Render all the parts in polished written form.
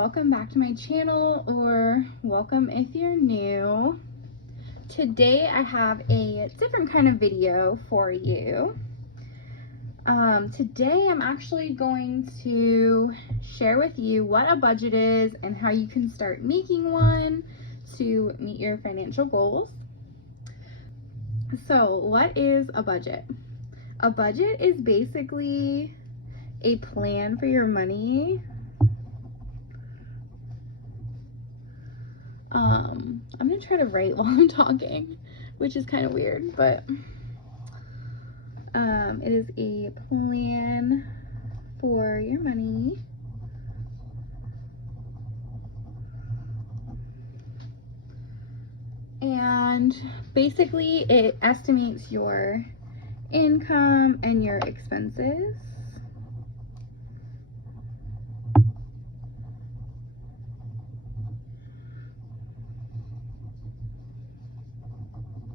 welcome back to my channel, or welcome if you're new. Today I have a different kind of video for you. Today I'm actually going to share with you what a budget is and how you can start making one to meet your financial goals. So what is a budget? A budget is basically a plan for your money. I'm gonna try to write while I'm talking, which is kind of weird, but it is a plan for your money. And basically it estimates your income and your expenses.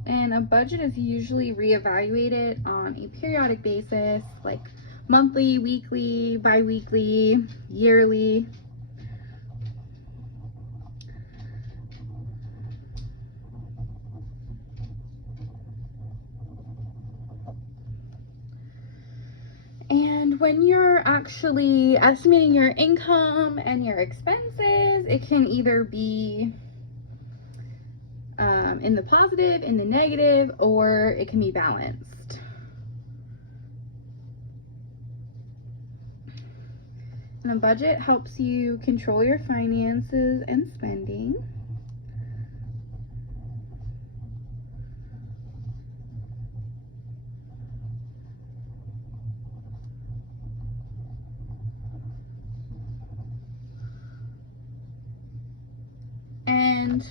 And a budget is usually reevaluated on a periodic basis, like monthly, weekly, bi-weekly, yearly. And when you're actually estimating your income and your expenses, it can either be in the positive, in the negative, or it can be balanced. And a budget helps you control your finances and spending. And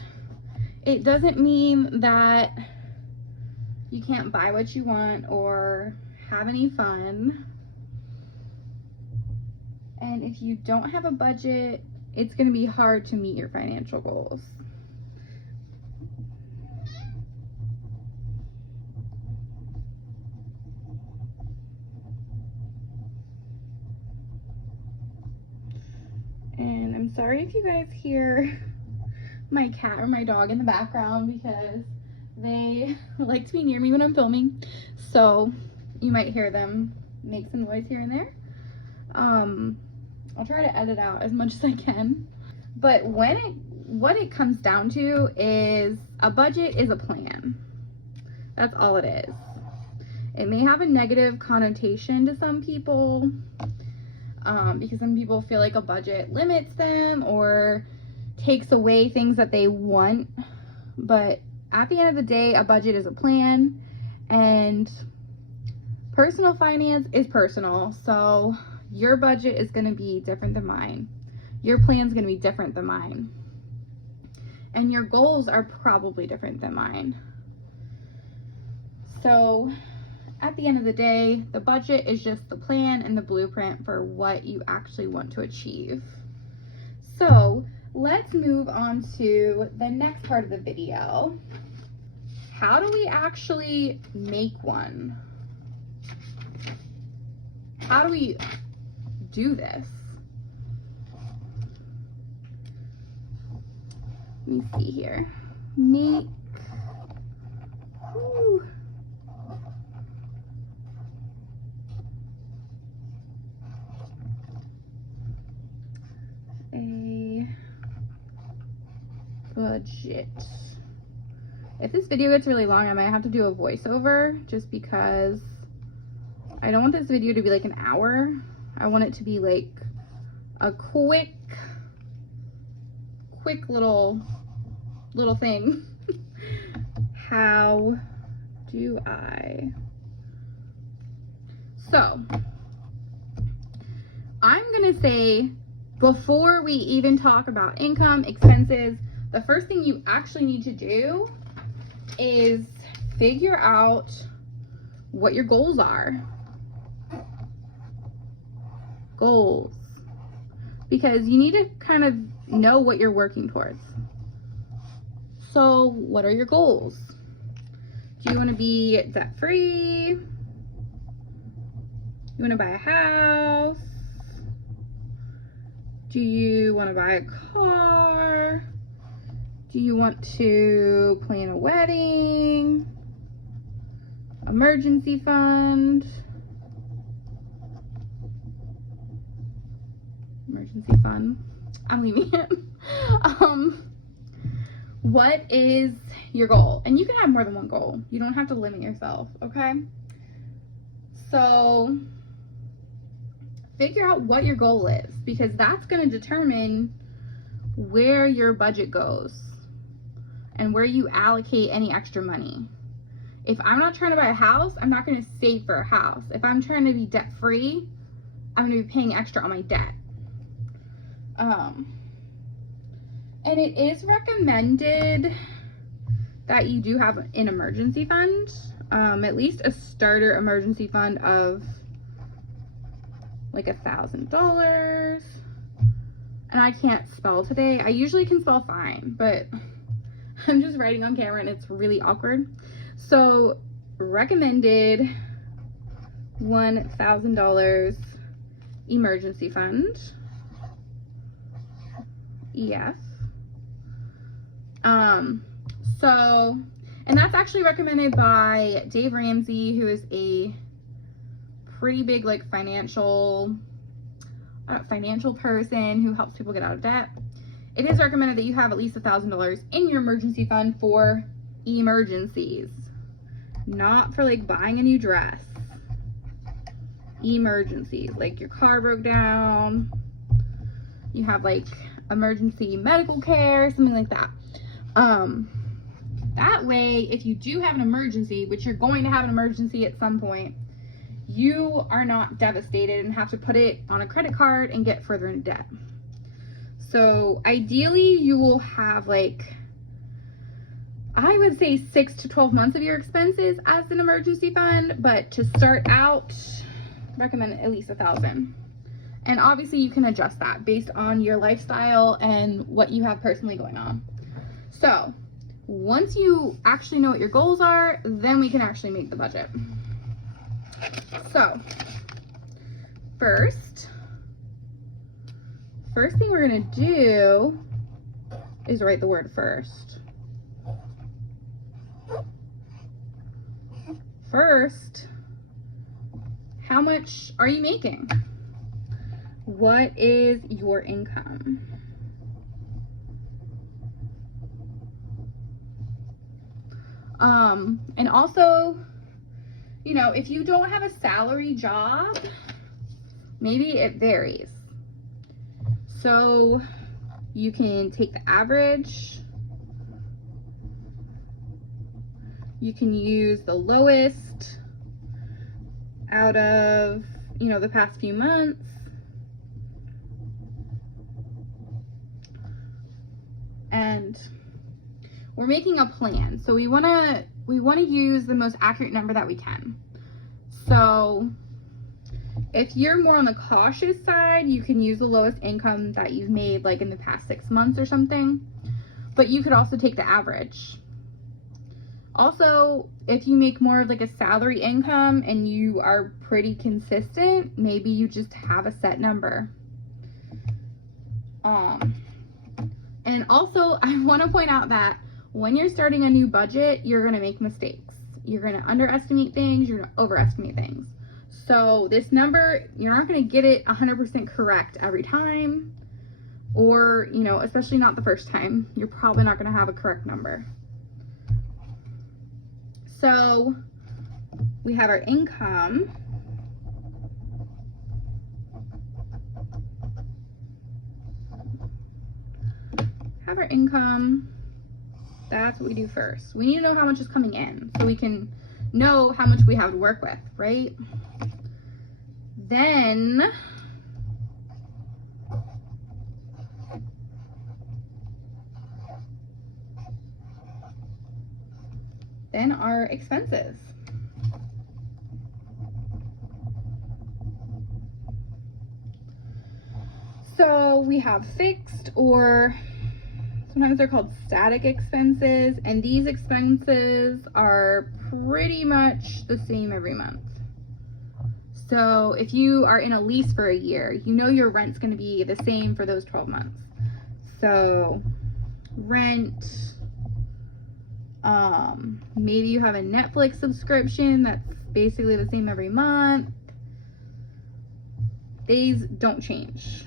it doesn't mean that you can't buy what you want or have any fun. And if you don't have a budget, it's going to be hard to meet your financial goals. And I'm sorry if you guys hear my cat or my dog in the background, because they like to be near me when I'm filming, so you might hear them make some noise here and there. I'll try to edit out as much as I can, but what it comes down to is a budget is a plan. That's all it is. It may have a negative connotation to some people, because some people feel like a budget limits them or takes away things that they want, but at the end of the day, a budget is a plan, and personal finance is personal. So your budget is going to be different than mine. Your plan is going to be different than mine, and your goals are probably different than mine. So at the end of the day, the budget is just the plan and the blueprint for what you actually want to achieve. So let's move on to the next part of the video. How do we actually make one? How do we do this? Let me see here. Make. Ooh. A budget. If this video gets really long, I might have to do a voiceover, just because I don't want this video to be like an hour. I want it to be like a quick little thing. How do I? So I'm gonna say, before we even talk about income, expenses, the first thing you actually need to do is figure out what your goals are. Goals. Because you need to kind of know what you're working towards. So what are your goals? Do you want to be debt free? You want to buy a house? Do you want to buy a car? Do you want to plan a wedding? Emergency fund? Emergency fund. I'm leaving it. What is your goal? And you can have more than one goal. You don't have to limit yourself, okay? So figure out what your goal is, because that's going to determine where your budget goes and where you allocate any extra money. If I'm not trying to buy a house, I'm not going to save for a house. If I'm trying to be debt free, I'm going to be paying extra on my debt. And it is recommended that you do have an emergency fund, at least a starter emergency fund of like $1,000. And I can't spell today. I usually can spell fine, but I'm just writing on camera and it's really awkward. So recommended $1,000 emergency fund. EF. And that's actually recommended by Dave Ramsey, who is a pretty big like financial person who helps people get out of debt. It is recommended that you have at least $1,000 in your emergency fund for emergencies, not for like buying a new dress. Emergencies, like your car broke down, you have like emergency medical care, something like that. That way, if you do have an emergency, which you're going to have an emergency at some point, you are not devastated and have to put it on a credit card and get further into debt. So ideally, you will have like, I would say 6 to 12 months of your expenses as an emergency fund, but to start out, recommend at least $1,000. And obviously you can adjust that based on your lifestyle and what you have personally going on. So once you actually know what your goals are, then we can actually make the budget. So first thing we're gonna do is write the word first. First, how much are you making? What is your income? And also, you know, if you don't have a salary job, maybe it varies. So you can take the average. You can use the lowest out of, you know, the past few months. And we're making a plan. So we want to use the most accurate number that we can. So if you're more on the cautious side, you can use the lowest income that you've made like in the past 6 months or something. But you could also take the average. Also, if you make more of like a salary income and you are pretty consistent, maybe you just have a set number. And also, I want to point out that when you're starting a new budget, you're going to make mistakes. You're going to underestimate things, you're going to overestimate things. So this number, you're not going to get it 100% correct every time, or, you know, especially not the first time. You're probably not going to have a correct number. So we have our income. Have our income. That's what we do first. We need to know how much is coming in so we can know how much we have to work with, right? Then our expenses. So we have fixed, or sometimes they're called static expenses, and these expenses are pretty much the same every month. So if you are in a lease for a year, you know your rent's going to be the same for those 12 months. So rent, maybe you have a Netflix subscription that's basically the same every month. These don't change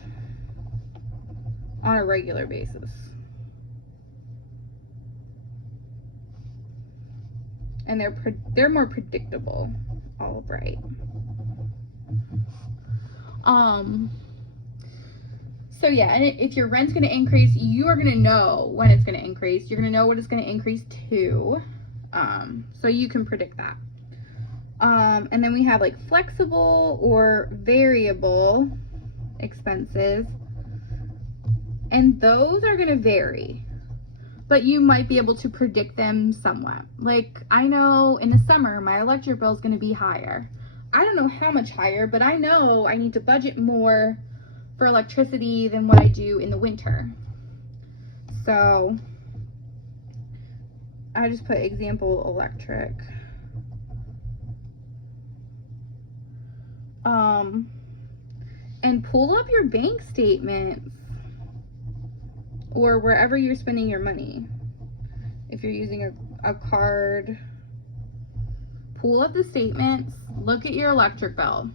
on a regular basis. And they're more predictable. All right. So yeah, and if your rent's going to increase, you are going to know when it's going to increase. You're going to know what it's going to increase to. So you can predict that. And then we have like flexible or variable expenses. And those are going to vary, but you might be able to predict them somewhat. Like I know in the summer, my electric bill is going to be higher. I don't know how much higher, but I know I need to budget more for electricity than what I do in the winter. So I just put example electric. And pull up your bank statements or wherever you're spending your money. If you're using a card, pull up the statements, look at your electric bill.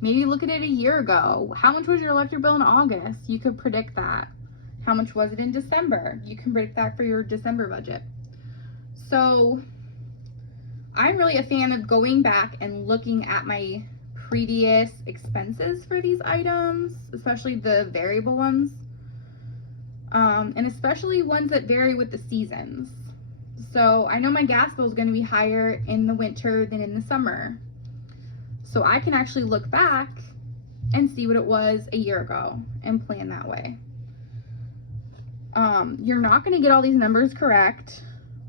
Maybe look at it a year ago. How much was your electric bill in August? You could predict that. How much was it in December? You can predict that for your December budget. So I'm really a fan of going back and looking at my previous expenses for these items, especially the variable ones, and especially ones that vary with the seasons. So I know my gas bill is going to be higher in the winter than in the summer. So I can actually look back and see what it was a year ago and plan that way. You're not going to get all these numbers correct.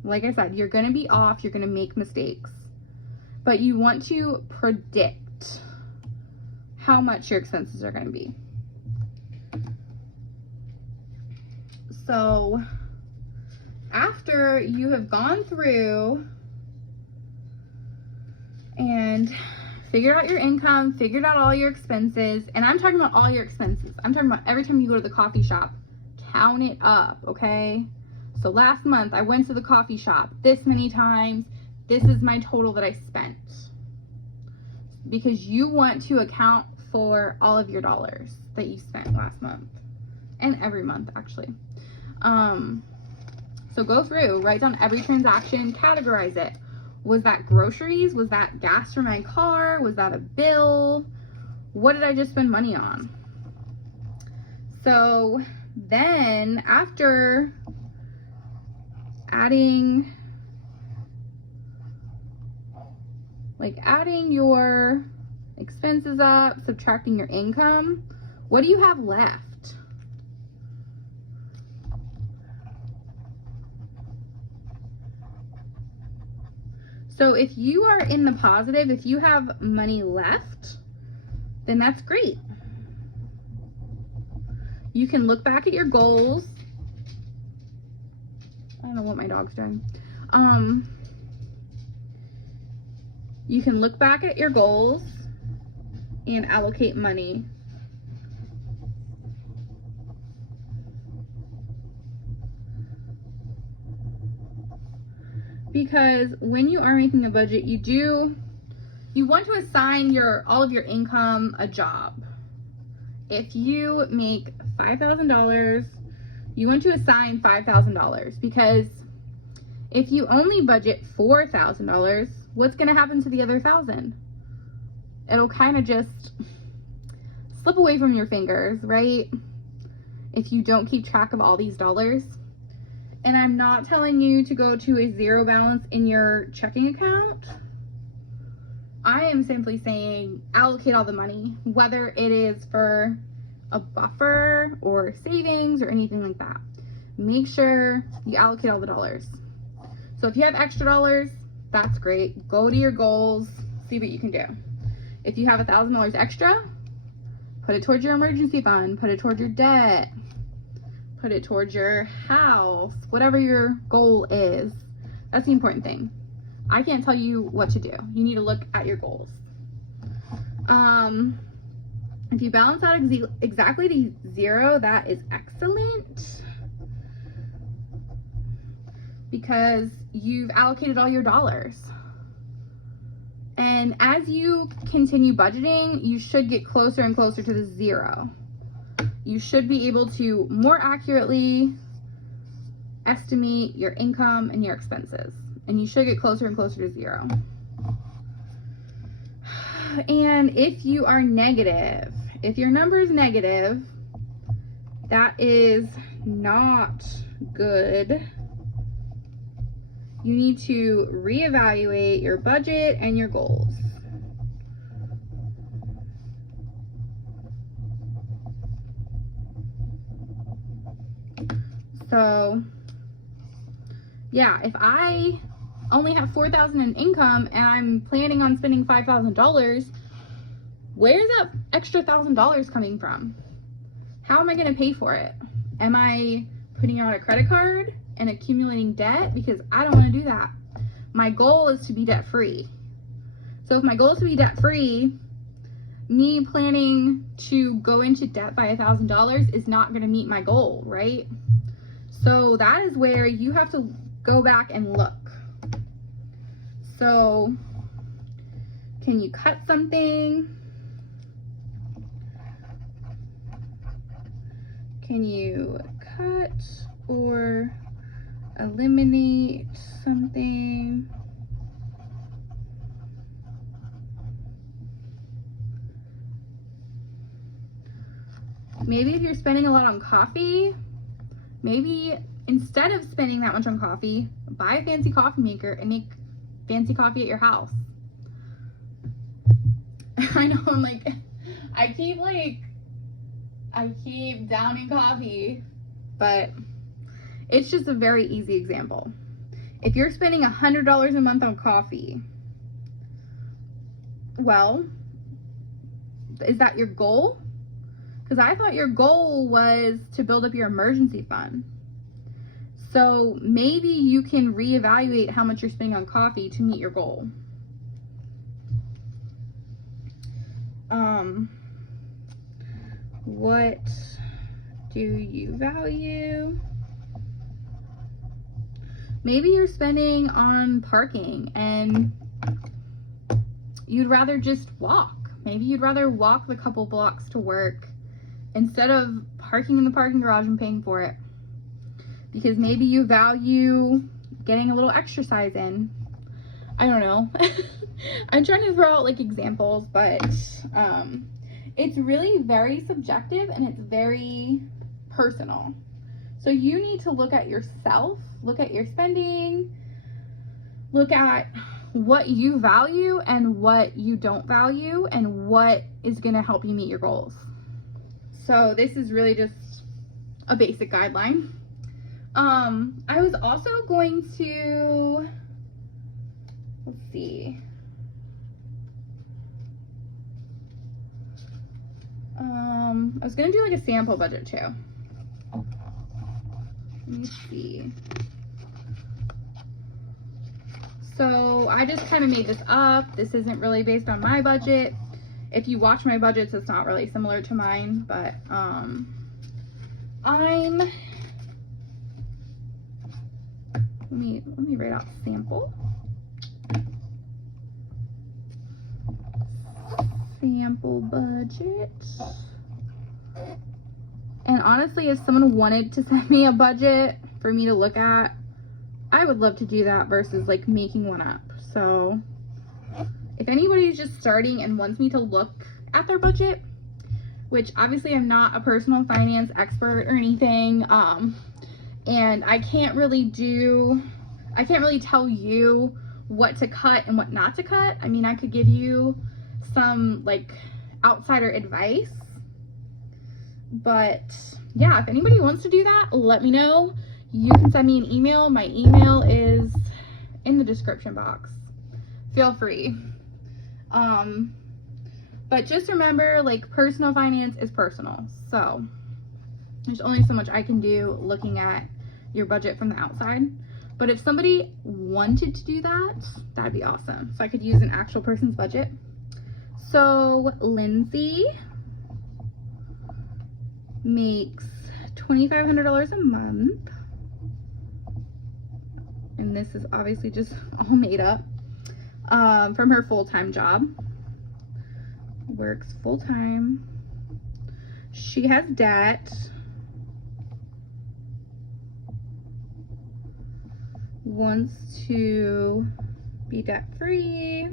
Like I said, you're going to be off, you're going to make mistakes, but you want to predict how much your expenses are going to be. So after you have gone through and figured out your income, figured out all your expenses, and I'm talking about all your expenses. I'm talking about every time you go to the coffee shop, count it up, okay? So last month I went to the coffee shop this many times. This is my total that I spent. Because you want to account for all of your dollars that you spent last month and every month actually. So go through, write down every transaction, categorize it. Was that groceries? Was that gas for my car? Was that a bill? What did I just spend money on? So then after adding your expenses up, subtracting your income, what do you have left? So if you are in the positive, if you have money left, then that's great. You can look back at your goals. I don't know what my dog's doing. You can look back at your goals and allocate money. Because when you are making a budget, you want to assign all of your income a job. If you make $5,000, you want to assign $5,000, because if you only budget $4,000, what's going to happen to the other $1,000? It'll kind of just slip away from your fingers, right? If you don't keep track of all these dollars. And I'm not telling you to go to a zero balance in your checking account. I am simply saying allocate all the money, whether it is for a buffer or savings or anything like that. Make sure you allocate all the dollars. So if you have extra dollars, that's great. Go to your goals, see what you can do. If you have $1,000 extra, put it towards your emergency fund, put it towards your debt, put it towards your house, whatever your goal is. That's the important thing. I can't tell you what to do. You need to look at your goals. If you balance out exactly to 0, that is excellent, because you've allocated all your dollars. And as you continue budgeting, you should get closer and closer to the 0. You should be able to more accurately estimate your income and your expenses. And you should get closer and closer to 0. And if you are negative, if your number is negative, that is not good. You need to reevaluate your budget and your goals. So, yeah, if I only have $4,000 in income and I'm planning on spending $5,000, where's that extra $1,000 coming from? How am I going to pay for it? Am I putting it on a credit card and accumulating debt? Because I don't want to do that. My goal is to be debt free. So if my goal is to be debt free, me planning to go into debt by $1,000 is not going to meet my goal, right? So that is where you have to go back and look. So, can you cut something? Can you cut or eliminate something? Maybe if you're spending a lot on coffee, maybe instead of spending that much on coffee, buy a fancy coffee maker and make fancy coffee at your house. I know, I'm like, I keep downing coffee, but it's just a very easy example. If you're spending $100 a month on coffee, well, is that your goal? Because I thought your goal was to build up your emergency fund. So maybe you can reevaluate how much you're spending on coffee to meet your goal. What do you value? Maybe you're spending on parking and you'd rather just walk. Maybe you'd rather walk the couple blocks to work instead of parking in the parking garage and paying for it. Because maybe you value getting a little exercise in. I don't know. I'm trying to throw out like examples, but it's really very subjective and it's very personal. So you need to look at yourself, look at your spending, look at what you value and what you don't value and what is going to help you meet your goals. So this is really just a basic guideline. I was also going to, let's see. I was going to do like a sample budget too. Let me see. So I just kind of made this up. This isn't really based on my budget. If you watch my budgets, it's not really similar to mine, but let me write out sample budget. And honestly, if someone wanted to send me a budget for me to look at, I would love to do that versus like making one up. So if anybody's just starting and wants me to look at their budget, which obviously I'm not a personal finance expert or anything, and I can't really tell you what to cut and what not to cut. I mean, I could give you some like outsider advice, but yeah, if anybody wants to do that, let me know. You can send me an email. My email is in the description box. Feel free. But just remember, like, personal finance is personal. So there's only so much I can do looking at your budget from the outside. But if somebody wanted to do that, that'd be awesome. So I could use an actual person's budget. So Lindsay makes $2,500 a month. And this is obviously just all made up from her full-time job. Works full-time. She has debt. Wants to be debt-free.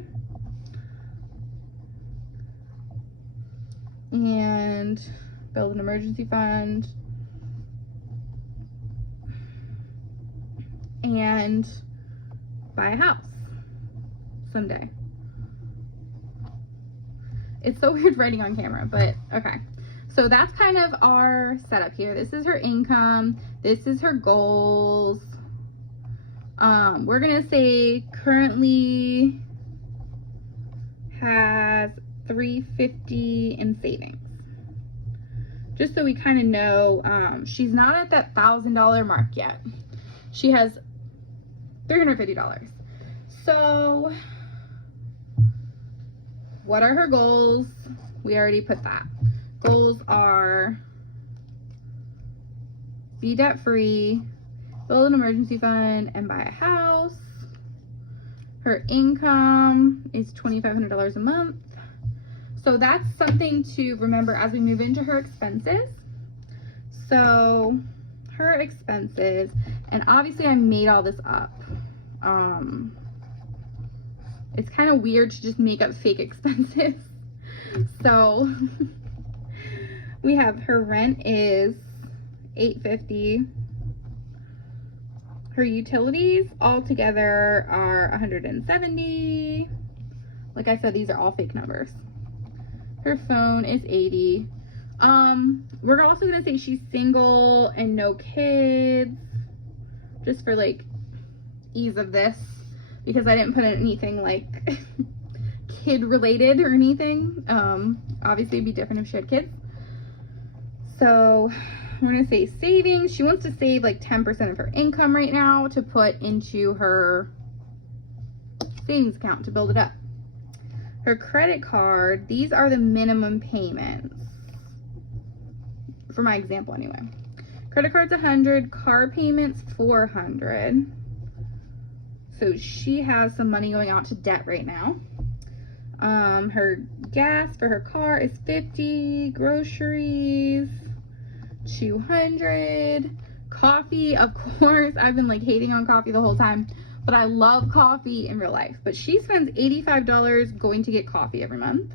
And build an emergency fund. And buy a house someday. It's so weird writing on camera, but okay. So that's kind of our setup here. This is her income. This is her goals. We're gonna say currently has $350 in savings. Just so we kind of know, she's not at that $1,000 mark yet. She has $350. So what are her goals? We already put that. Goals are be debt free, build an emergency fund, and buy a house. Her income is $2,500 a month. So that's something to remember as we move into her expenses. So her expenses, and obviously I made all this up. It's kind of weird to just make up fake expenses. So we have her rent is $850. Her utilities all together are $170. Like I said, these are all fake numbers. Her phone is $80. We're also gonna say she's single and no kids, just for like ease of this, because I didn't put anything like kid related or anything. Obviously it'd be different if she had kids. So we're gonna say savings. She wants to save like 10% of her income right now to put into her savings account to build it up. Her credit card, these are the minimum payments for my example anyway. Credit card's $100, car payments $400. So she has some money going out to debt right now. Her gas for her car is $50, groceries $200, coffee, of course. I've been like hating on coffee the whole time, but I love coffee in real life. But she spends $85 going to get coffee every month,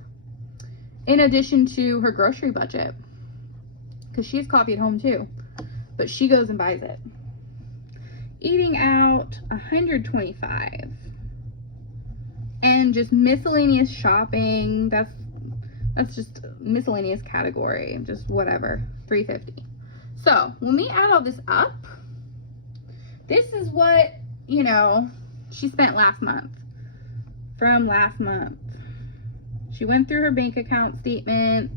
in addition to her grocery budget, because she has coffee at home too, but she goes and buys it. Eating out $125, and just miscellaneous shopping, that's just miscellaneous category, just whatever, $350. So when we add all this up, this is what, you know, she spent last month. From last month, she went through her bank account statements.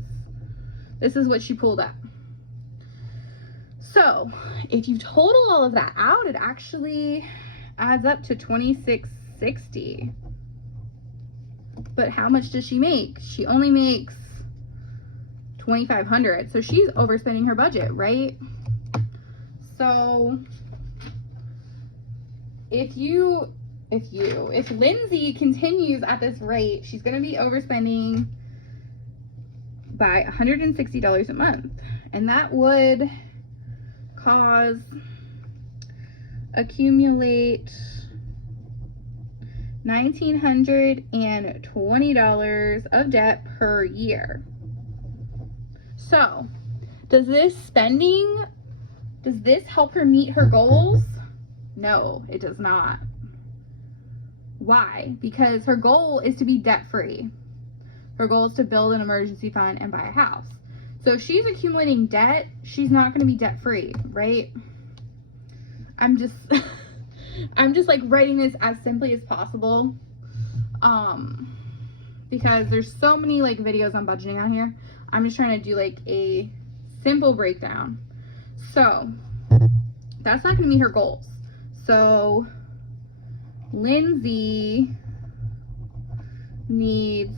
This is what she pulled up. So if you total all of that out, it actually adds up to $2,660. But how much does she make? She only makes $2,500. So she's overspending her budget, right? So if Lindsay continues at this rate, she's going to be overspending by $160 a month. And that would accumulate $1,920 of debt per year. So does this help her meet her goals? No, it does not. Why? Because her goal is to be debt free. Her goal is to build an emergency fund and buy a house. So if she's accumulating debt, she's not going to be debt free, right? I'm just like writing this as simply as possible, because there's so many like videos on budgeting on here. I'm just trying to do like a simple breakdown. So that's not going to meet her goals. So Lindsay needs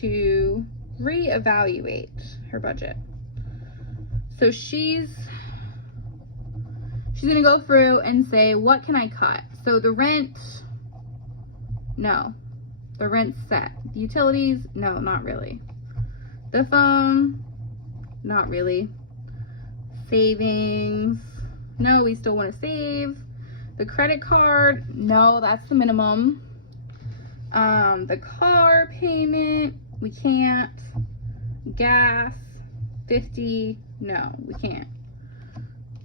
to reevaluate her budget. So she's gonna go through and say, what can I cut? So the rent, no, the rent's set. The utilities, no, not really. The phone, not really. Savings, no, we still want to save. The credit card, no, that's the minimum. The car payment, we can't. Gas, 50, no, we can't.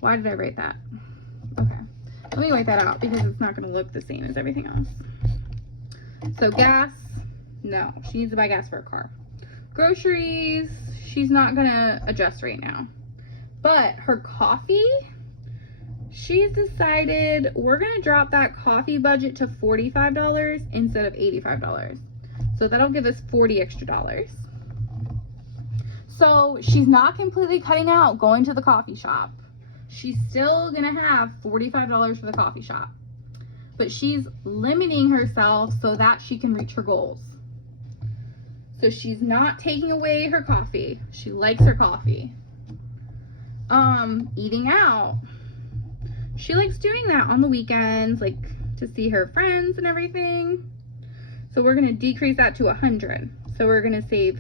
Why did I write that? Okay, let me write that out because it's not going to look the same as everything else. So gas, no, she needs to buy gas for a car. Groceries, she's not going to adjust right now. But her coffee, she's decided we're going to drop that coffee budget to $45 instead of $85. So that'll give us $40 extra. So she's not completely cutting out going to the coffee shop. She's still going to have $45 for the coffee shop. But she's limiting herself so that she can reach her goals. So she's not taking away her coffee. She likes her coffee. Eating out. She likes doing that on the weekends, like to see her friends and everything. So we're going to decrease that to $100. So we're going to save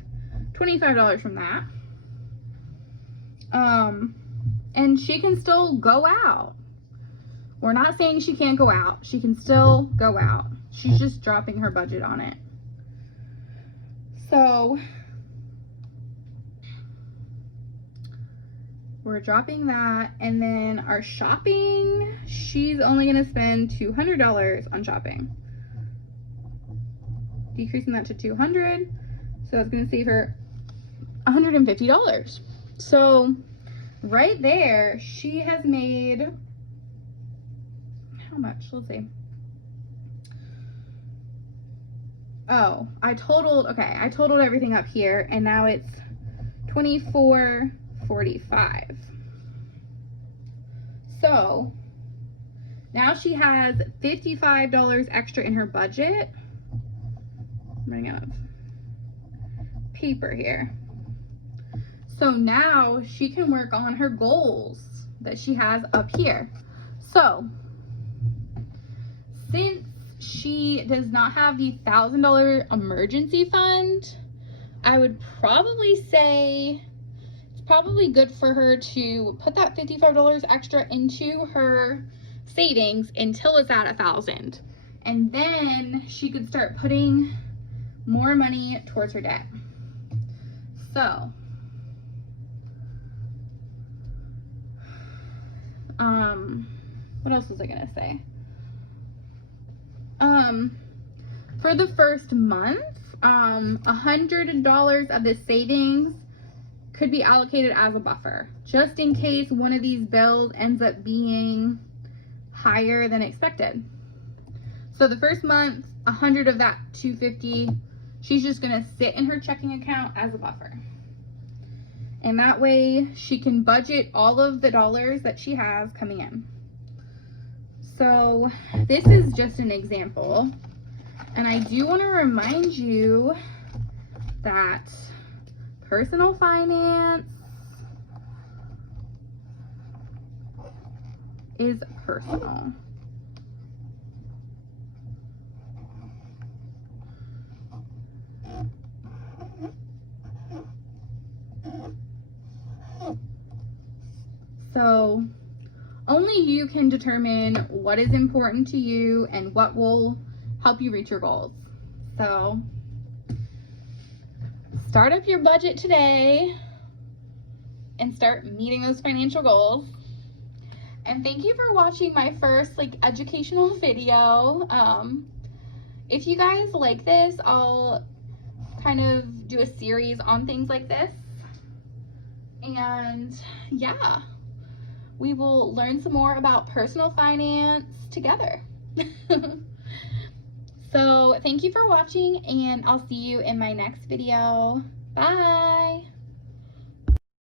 $25 from that. And she can still go out. We're not saying she can't go out. She can still go out. She's just dropping her budget on it. So we're dropping that, and then our shopping, she's only going to spend $200 on shopping. Decreasing that to $200, so that's going to save her $150. So right there, she has made, how much? Let's see. Oh, I totaled everything up here, and now it's $24.45. So now she has $55 extra in her budget. I'm running out of paper here. So now she can work on her goals that she has up here. So since she does not have the $1,000 emergency fund, I would probably say it's probably good for her to put that $55 extra into her savings until it's at $1,000. And then she could start putting more money towards her debt. So, what else was I gonna say? For the first month, $100 of the savings could be allocated as a buffer, just in case one of these bills ends up being higher than expected. So the first month, 100 of that $250, she's just gonna sit in her checking account as a buffer. And that way she can budget all of the dollars that she has coming in. So this is just an example. And I do want to remind you that personal finance is personal. So only you can determine what is important to you and what will help you reach your goals. So start up your budget today and start meeting those financial goals. And thank you for watching my first educational video. If you guys like this, I'll kind of do a series on things like this. And yeah, we will learn some more about personal finance together. So thank you for watching, and I'll see you in my next video. Bye.